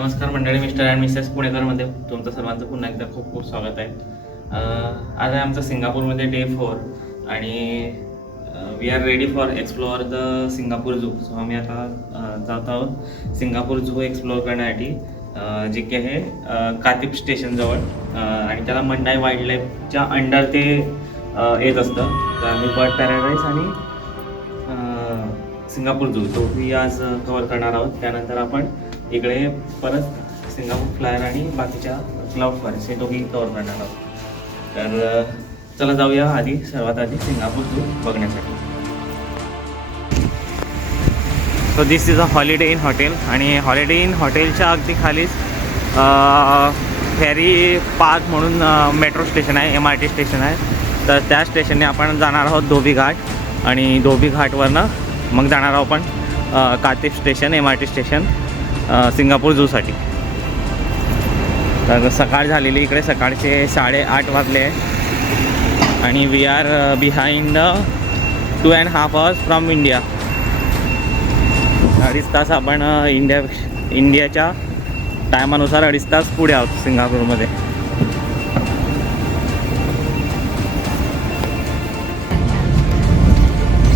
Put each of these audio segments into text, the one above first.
नमस्कार मंडळी, mister and Mrs पुणेकरमध्ये तुमचं सर्वांचं पुन्हा एकदा खूप खूप स्वागत आहे. आज आहे आमचं सिंगापूरमध्ये डे 4 आणि we are ready for explore the Singapore zoo. So आम्ही आता जात आहोत सिंगापूर झू एक्सप्लोअर करण्यासाठी, जे की आहे कातिप स्टेशनजवळ आणि त्याला मंडाई वाईल्ड लाईफच्या अंडर ते येत असतं. तर आम्ही बर्ड पॅराडाईज आणि सिंगापूर झू दोघी आज कवर करणार आहोत. त्यानंतर आपण इकडे परत सिंगापूर फ्लायर आणि बाकीच्या क्लाउड फॉरेस्ट हे दोघी कवर करणार आहोत. तर चला जाऊया सर्वात आधी सिंगापूर झू बघण्यासाठी. So this is a holiday in hotel आणि हॉलिडे इन हॉटेलच्या अगदी खालीच फेरी पार्क म्हणून मेट्रो स्टेशन आहे, MRT स्टेशन आहे. तर त्या स्टेशनने आपण जाणार आहोत धोबी घाट आणि धोबी घाटवरनं मग जाणार आहोत आपण Khatib station, MRT station Singapore झूसाठी. तर सकाळ झालेली, इकडे सकाळचे 8:30 वाजले आहे आणि we are behind 2.5 hours from India. 2.5 तास आपण इंडियाच्या टायमानुसार 2.5 तास पुढे आहोत सिंगापूरमध्ये.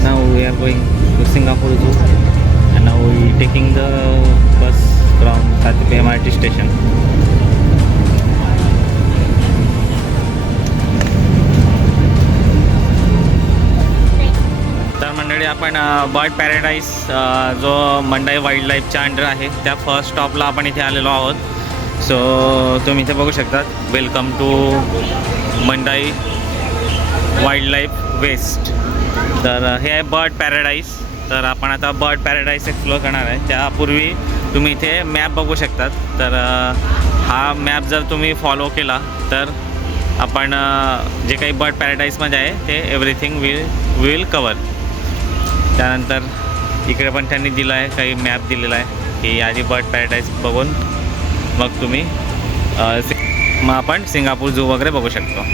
Now we are going to Singapore Zoo and now we taking the bus from Katip MRT station. तर मंडळी, आपण बर्ड पॅराडाईज जो मंडाई वाईल्ड लाईफच्या अंडर आहे त्या फर्स्ट स्टॉपला आपण इथे आलेलो आहोत. सो तुम्ही इथे बघू शकतात, welcome to Mandai wildlife west. तर हे आहे बर्ड पॅराडाईज. तर आपण आता बर्ड पॅराडाईज एक्सप्लोअर करणार आहे. त्यापूर्वी तुम्ही इथे मॅप बघू शकतात. तर हा मॅप जर तुम्ही फॉलो केला तर आपण जे काही बर्ड पॅराडाईजमध्ये आहे ते एव्हरीथिंग विल कवर. त्यानंतर इकडे पण त्यांनी दिलं आहे, काही मॅप दिलेला आहे की आधी बर्ड पॅराडाईज बघून मग तुम्ही मग आपण सिंगापूर झू वगैरे बघू शकतो.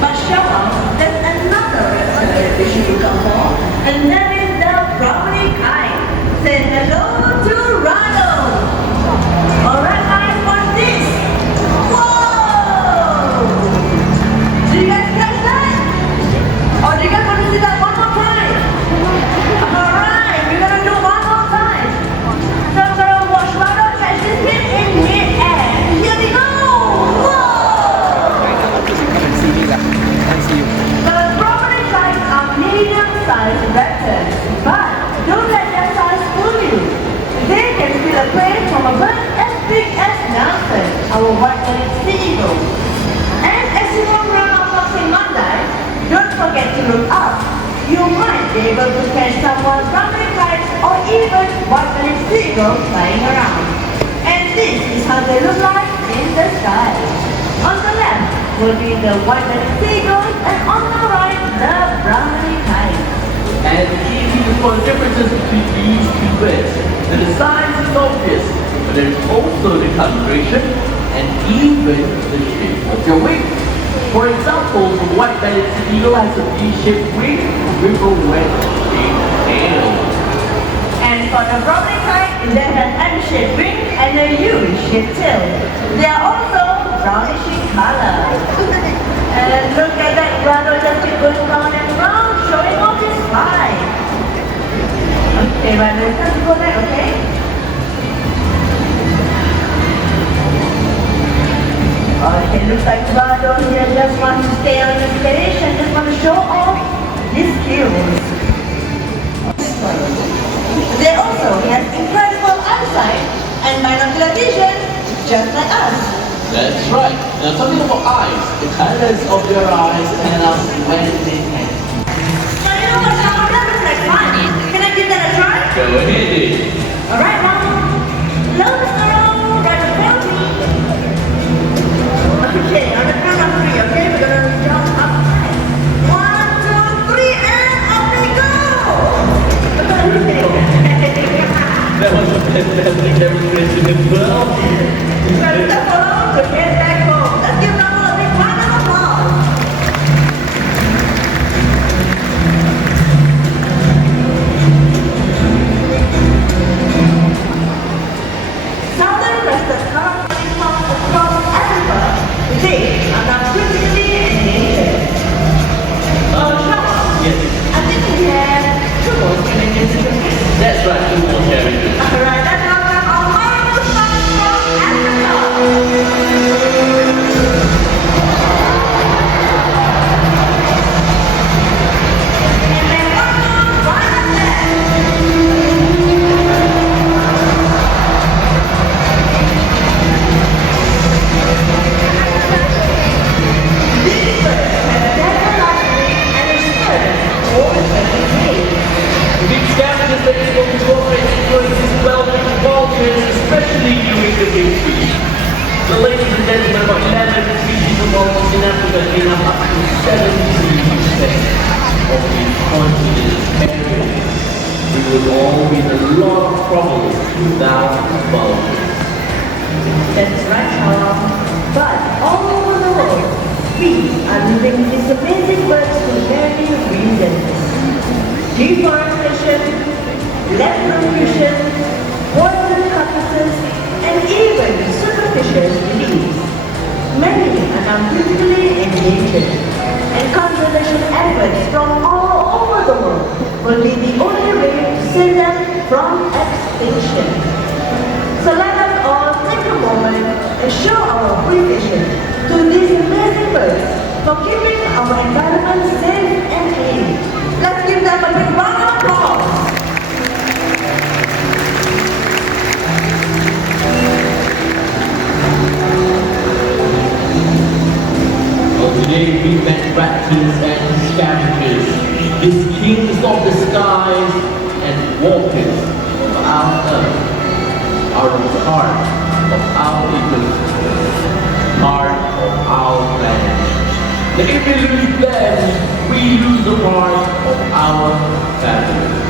But show us there's another restaurant we should come for, and that is the Brownie Kind. Say hello to Ronald. Alright guys, watch this. Whoa! Do you guys catch that? Or do you guys want to see that one more time? Alright, we're gonna do one more time. So I'm gonna watch Ronald catch this hit in mid-air. Here we go! The Brownie Kinds are medium-sized reptiles, but don't let their size fool you. They can steal a prey from a bird as big as Nelson, our white-bellied sea eagle. And as you walk around our boxing Monday, don't forget to look up. You might be able to catch some more Brownie Kinds or even white-bellied sea eagle flying around. And this is how they look like in the sky. On the left will be the white-bellied seagull, and on the right, the Brownie Kind. And the key to the differences between these two birds. The size is obvious, but there is also the coloration and even the shape of your wing. For example, the white-bellied seagull has a V-shaped wing with a wedge-shaped tail. And for the Brownie Kind, they have an M-shaped wing and a U-shaped tail. They are also brownish in color. And look at that brother just keep going round and round, showing off his spine. Okay, brother, let's go back, okay? Okay, looks like Brother here just wants to stay on the stage and just want to show off his skills. They They also have incredible eyesight and binocular vision, just like us. That's right. Now talking about eyes, the colors of your eyes tell us when they can. Now you know what sound that looks like fun. Can I give that a try? Go ahead, Dave. Alright, Mom. Look around right in front of me. Okay, on the count of three, okay? We're gonna jump up high. 1, 2, 3, and up we go! That was a fantastic demonstration as well. Well, step along to get back home. Let's give Noah a big round of applause. Southern crested currently found across Africa today are now critically endangered. Noah, Yes, I think we have two more images to look that's right. Two more carriages. Alright, let's welcome our marvelous sons from Africa. And then one more right up there. These birds have dead luxury and are spread over 20 days. Big scavengers that able to operate influences well-known vultures, especially during the big feast. So ladies and gentlemen, about 11 species of vultures in Africa make up to 73% of the continent's area. We would all be in a lot of trouble without vultures. That's right, Noah. But all over the world, we are losing these amazing birds for very reasons. Deforestation, land pollution, poison carcasses, and even superstitious beliefs. Many are now critically endangered, and conservation efforts from all over the world will be the only way to save them from extinction. So let us all take a moment and show our appreciation to these amazing birds for keeping our environment safe and clean. Let's give them a big round of applause. Well, today we met raptors and scavengers, these kings of the skies and walkers of our earth, are a part of our ecosystem, part of our planet. Now, if we lose them, we lose a part of our family.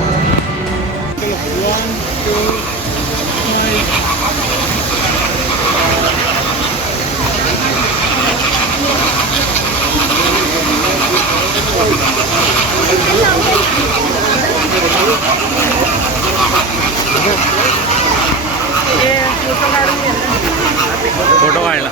Photo काढला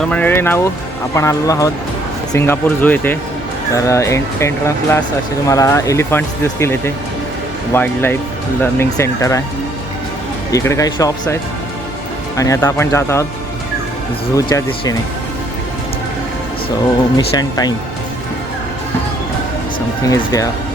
तर मंडळी नाव आपण आलेलो आहोत Singapore झू येथे. तर एंट्रन्सला असे तुम्हाला एलिफंट्स दिसतील. येथे वाईल्ड लाईफ लर्निंग सेंटर आहे. इकडे काही शॉप्स आहेत आणि आता आपण जात आहोत झूच्या दिशेने. So mission time something is there.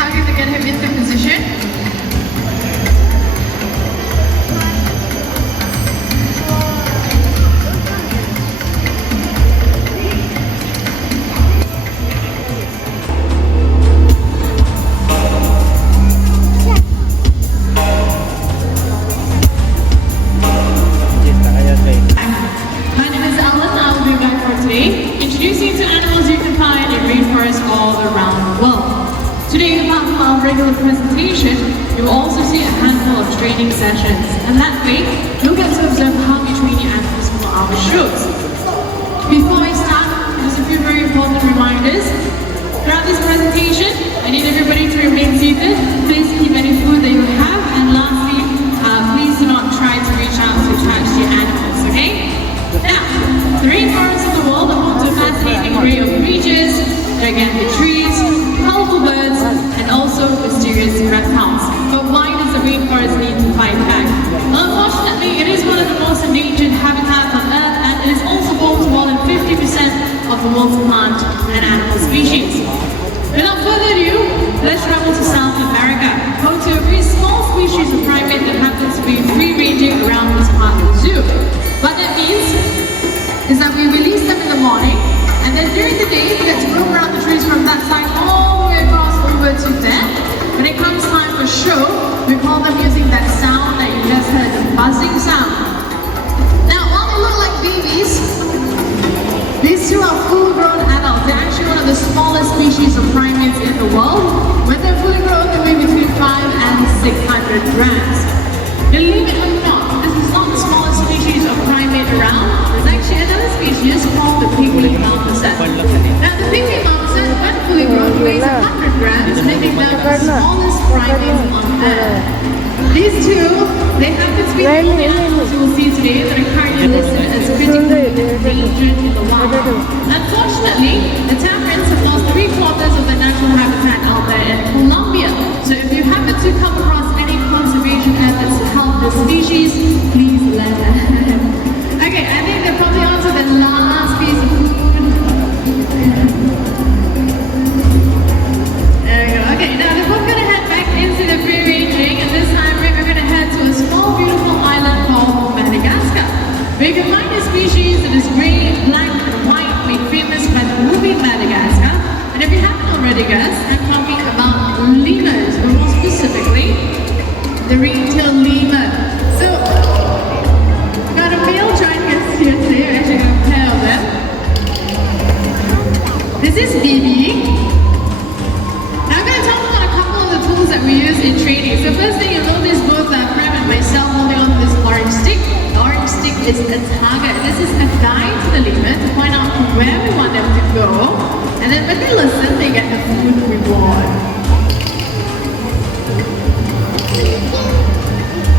target to get him into position. My name is Ellen, I will be your guide for today, introducing you to animals you can find in rainforests all around the world. Today, apart from our regular presentation, you will also see a handful of training sessions, and that way, you'll get to observe how we train your animals for our shows. Before I start, just a few very important reminders. Throughout this presentation, I need everybody to remain seated. Please keep any food that you have, and lastly, please do not try to reach out to touch your animals, okay? Now, the rainforests of the world are home to a fascinating array of creatures, gigantic trees, colorful birds, and also mysterious reptiles. But why does the rainforest need to fight back? Well, unfortunately, it is one of the most endangered habitats on Earth, and it is also home to more than 50% of the world's plant and animal species. Without further ado, let's travel to South America, home to a very small species of primate that happens to be free-ranging around this part of the zoo. What that means is that we release them in the morning, and then during the day, they get to roam around the trees from that side all the way across over to there. When it comes time for show, we call them using that sound that you just heard, the buzzing sound. Now, while they look like babies, these two are full-grown adults. They're actually one of the smallest species of primates in the world. When they're fully grown, they weigh between 5 and 600 grams. Believe it or not, this is not the smallest species of primate around. There's actually another species called the pygmy marmoset. Now, the pygmy marmoset, when fully grown, weighs 100 grams, making them the smallest primates on Earth. These two, they happen to be the only animals you will see today that are currently listed as critically endangered in the wild. Unfortunately, the tamarins have lost 3/4 of their natural habitat out there in Colombia. So if you happen to come across any conservation efforts to help the species, please let them know. Okay, I think they're probably onto the last piece of food. There we go. Okay, now we're going to head back into the free ranging, and this time we're going to head to a small, beautiful island called Madagascar, where you can find a species that is gray, black, and white, made famous by the movie Madagascar. And if you haven't already guessed, I'm talking about lemurs, or more specifically, the ring-tailed lemur. So, we've got a male giant guest here today. We're actually going to pair of them. This is Bibi. Now I'm going to talk about a couple of the tools that we use in training. So first thing you'll notice both Prem and myself holding on to this orange stick. The orange stick is a target. This is a guide to the lemur to point out where we want them to go. And then when they listen, they get the food reward.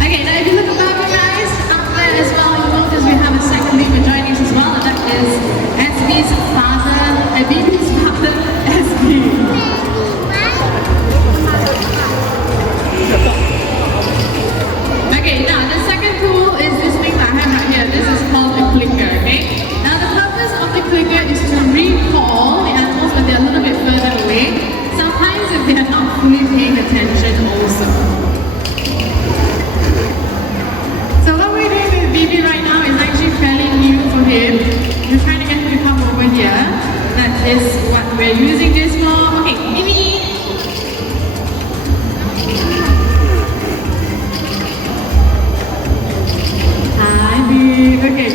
Okay, now if you look above you guys, up there as well, you'll notice we have a second lemur joining us as well, and that is SB's father, Bibi's father, SB. Okay, now the second tool is this thing that I have right here. This is called the clicker, okay? Now the purpose of the clicker is to recall the animals when they're a little bit further away. Sometimes if they are not fully paying attention also. So what we're doing with Bibi right now is actually fairly new for him. We're trying to get him to come over here. That is what we're using this for. Okay, Bibi! Okay,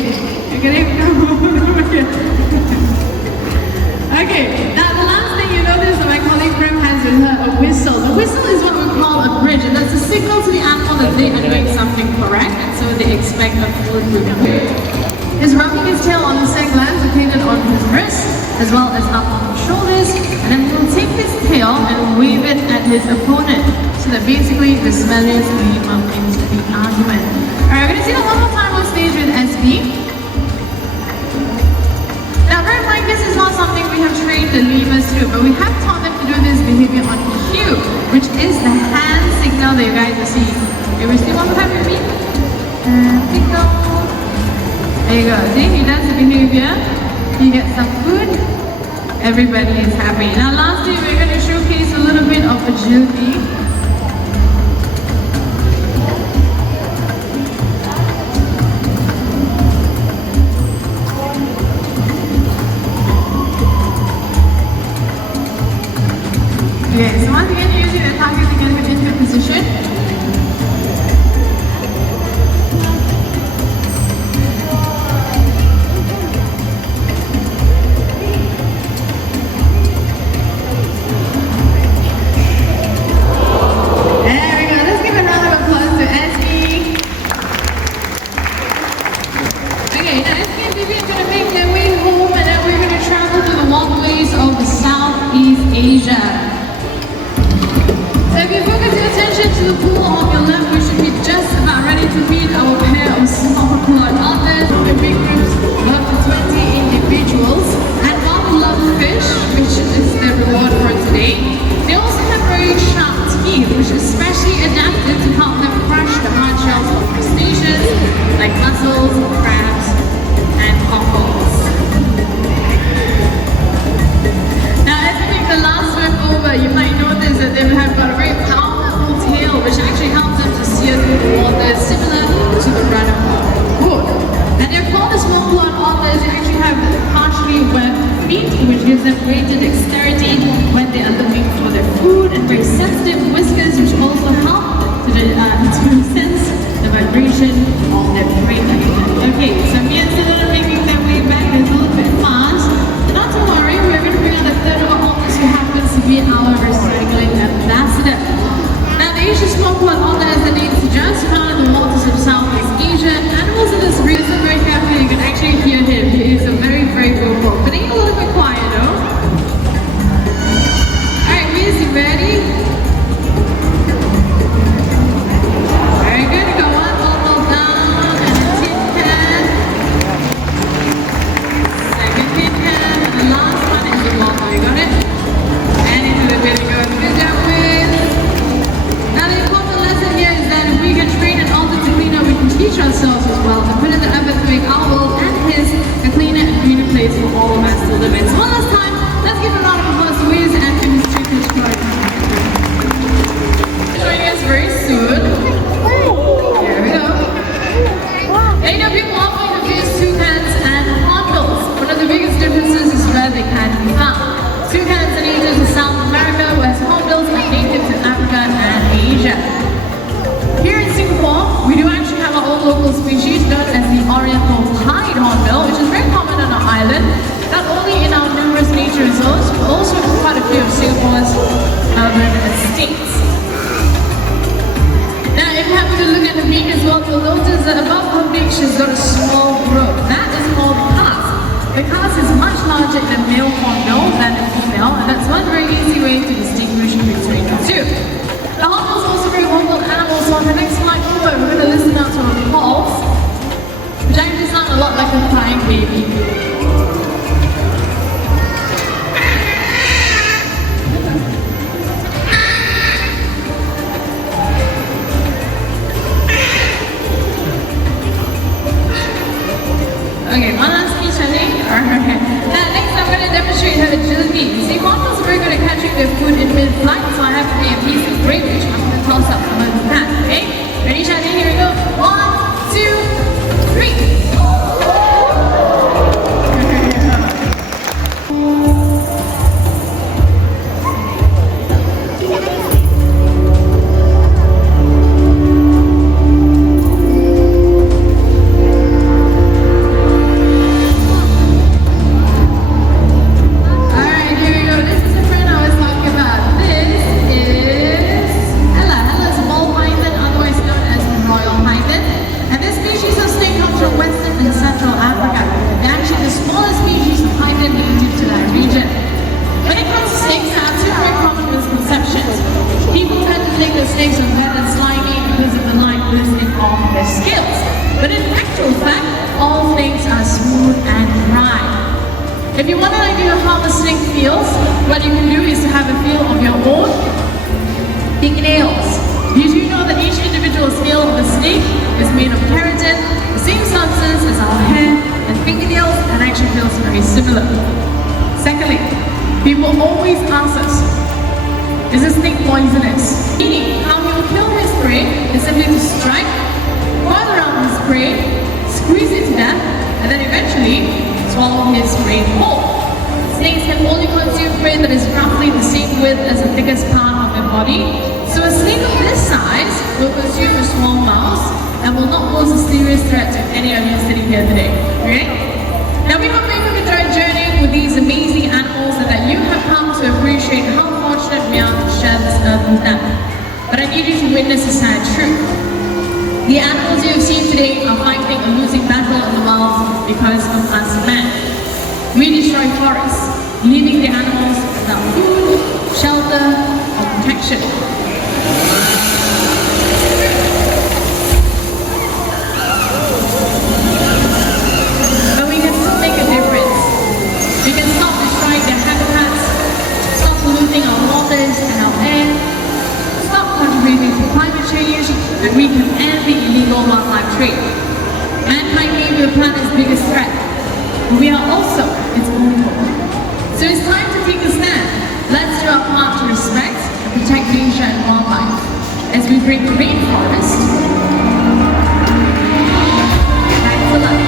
you're gonna come over here. Okay, now the last thing you notice that my colleague Prem has with her, a whistle. The whistle is what we call a bridge, and that's a signal to the animal that they are doing something correct, and so they expect a full reward. He's rubbing his tail on the same glands located on his wrist, as well as up on his shoulders, and then he'll take his tail and wave it at his opponent, so that basically the smellers lead up into the argument. Alright, we're gonna see that one more time on stage with SB. Now, bear in mind, this is not something we have trained the lemurs to, but we have taught them to do this behavior on cue, which is the hand signal that you guys will see. Okay, we see one more time with me. Signal. There you go. See, he does the behavior. He gets some food. Everybody is happy. Now, lastly, we're going to showcase a little bit of a agility. Okay, so once again, using the target to get him into position. There we go. Let's give a round of applause to Esme. Okay, now Esme and Vivian are going to make their way home, and then we're going to travel to the walkways of Southeast Asia. So if you focus your attention to the pool on your left, we should be just about ready to meet our pair of small pool otters. The big groups of up to 20 individuals, and one love fish, which is their reward for today. They also have very sharp teeth, which is specially adapted to help them crush the hard shells of crustaceans like mussels, crabs, and cockles. Now, as we make the last swim over, you might notice that they have got a very powerful tail, which actually helps them to steer through the water, similar to the rudder of a boat. And they're called the small blood otters. They actually have partially webbed feet, which gives them greater dexterity when they are looking for their food, and very sensitive whiskers, which also help to sense the vibration of their prey. Okay, so me and Celine are making their way back a little bit fast. Not to worry, we're going to bring out the third of our otters who happens to be our recycling ambassador. Now, the Asian small blood otter, as the name suggests, found in the waters of Southeast Asia. Animals in this region, listen very carefully, you can actually hear him. He is a very, very vocal, but he's a little bit quiet though. Alright, Miss, you ready? Very good, go on, all down, and a tin can. Second tin can, and the last one is the water, you got it? And into the belly goes, good job, Miss. Now the important lesson here is that if we can train an otter to clean up, we can teach ourselves as well to put in the effort to make our world and his a cleaner and greener place for all of us to live in. So one last time, let's give a round of applause to Wiz and to Miss Chicken Strike. Joining us very soon. Here we go. Many of you walking the fish, toucans and hornbills. One of the biggest differences is where they can be found. Toucans are native to South America, whereas hornbills are native to Africa and Asia. Here in Singapore, we do actually have our own local species known as the Oriental Pied Hornbill, which is very common on our island, not only in our numerous nature reserves, but also in quite a few of Singapore's urban estates. Now, if you happen to look at the beak as well, you'll notice that above her beak she's got a small growth. That is called cast. The cast is much larger in a male hornbill than a female, and that's one very easy way to distinguish between the two. The hornbills are also very vocal animals, so on the next slide over, we're going to listen out to our calls, which actually sound a lot like a crying baby. Okay, one last speech, I think. Alright. Now, next I'm going to demonstrate her agility. See, hornbills are very good at catching their food in mid-flight, so I have a piece of grape which I'm going to toss up from her hand, okay? Ready, Shadi? Here we go. 1, 2, 3. Alright, here we go. This is the friend I was talking about. This is Ella. Ella's a ball python, otherwise known as the royal python. And this species of snake comes from Western and Central Africa. They're actually the smallest species of python native to that region. When it comes to snakes, there are two very common misconceptions. People tend to think that snakes are wet and slimy because of the line glistening off their scales. But in actual fact, all snakes are smooth and dry. If you want an idea of how a snake feels, what you can do is to have a feel of your own fingernails. Did you know that each individual scale of a snake is made of keratin, the same substance as our hair and fingernails, and actually feels very similar? Secondly, people always ask us, is a snake poisonous? Meaning, how he will kill his prey is simply to strike, coil around his prey, squeeze it to death, and then eventually swallow his prey whole. Snakes can only consume prey that is roughly the same width as the thickest part of their body. So a snake of this size will consume a small mouse and will not pose a serious threat to any of you sitting here today. Okay? Now we hope that you enjoy journeying with these amazing animals and that you have come to appreciate how fortunate we are to share this earth with them. But I need you to witness a sad truth. The animals you have seen today are fighting a losing battle in the world because of us men. We destroy forests, leaving the animals without food, shelter, or protection. But we can still make a difference. We can stop destroying their habitats, stop polluting our waters and our air, stop contributing to climate change, and we can end the illegal wildlife trade. Mankind may be the planet's biggest threat, but we are also its only hope. So it's time to take a stand. Let's do our part to respect and protect nature and wildlife as we bring the rainforest back to life.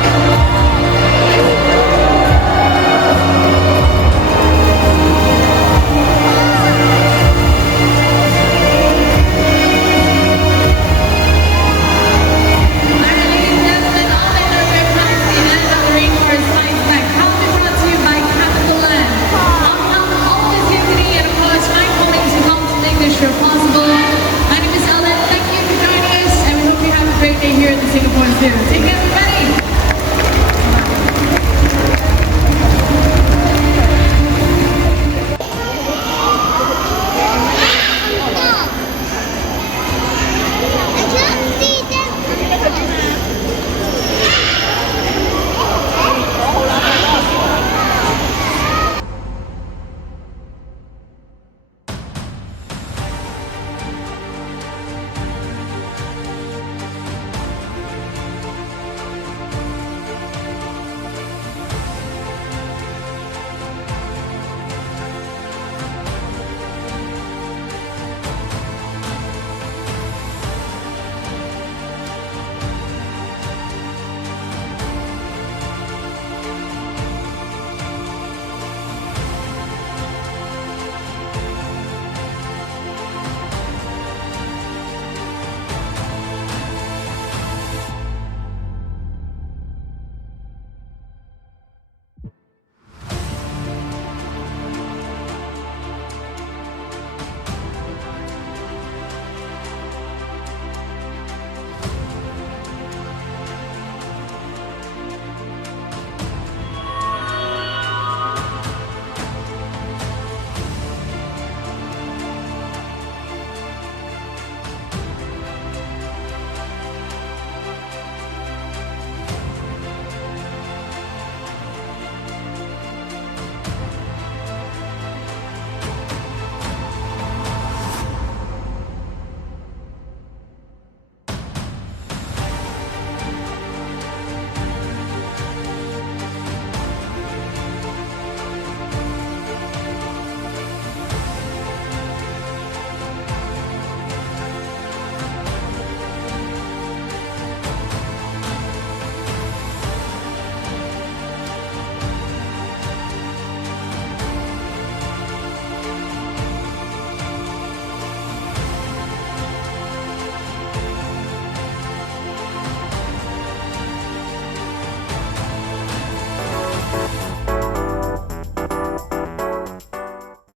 Possible. My name is Ellen. Thank you for joining us, and we hope you have a great day here at the Singapore Zoo. Take care.